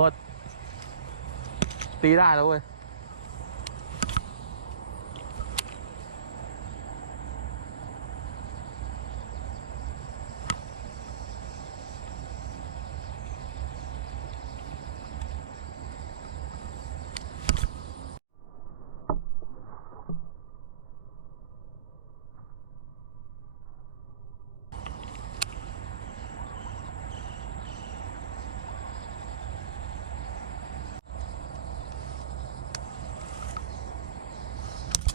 กด ตีได้แล้วเว้ย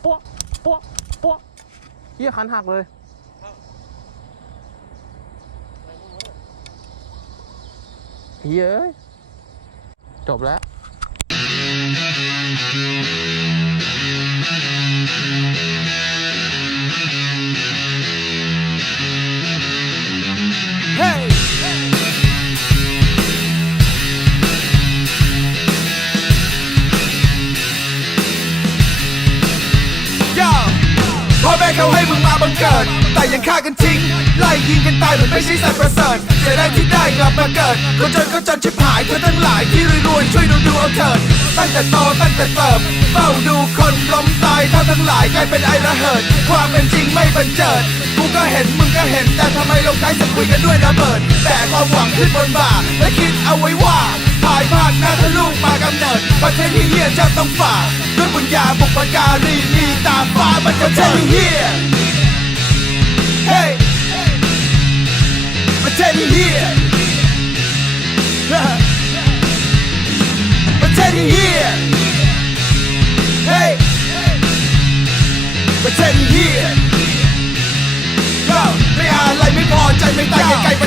ปั๊วปั๊วปั๊วเฮียคันหักเลยเฮียเอ้ยจบแล้ว เขาให้มึงมาบังเกิด แต่ยังฆ่ากันทิ้ง ไล่ยิงกันตายเหมือนไม่ใช่สัตว์ประเสริฐเสียดายที่ได้กลับมาเกิดคนจนก็จนชิบหายเธอทั้งหลายที่รวยๆช่วยดูดูเอาเถิดตั้งแต่โตตั้งแต่เติบเฝ้าดูคนล้มตายเท่าทั้งหลายกลายเป็นไอระเหิดความเป็นจริงไม่บันเจิดกูก็เห็นมึงก็เห็นแต่ทำไมลงท้ายจะคุยกันด้วยระเบิดแต่ความหวังขึ้นบนบ่าและคิดเอาไว้ว่า ภายภาคหน้าถ้าลูกมากำเนิดประเทศที่เฮียจะต้องฝ่าด้วยบุญญาบุปการีมีตาฟ้ามันจะเท่เฮีย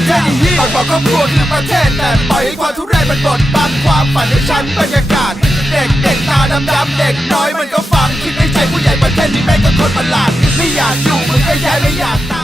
ประเทศที่ฮียปากบอกครอบครัวคือประเทศ แต่ปล่อยให้ความทุเรศมันบดบังความฝันให้ฉันบรรยากาศ เด็กเด็กตาดำดำเด็กน้อยมันก็ฟังคิดในใจผู้ใหญ่ประเทศนี้แม่งก็คนประหลาดไม่อยากอยู่มึงก็ย้ายไม่อยากตายมึง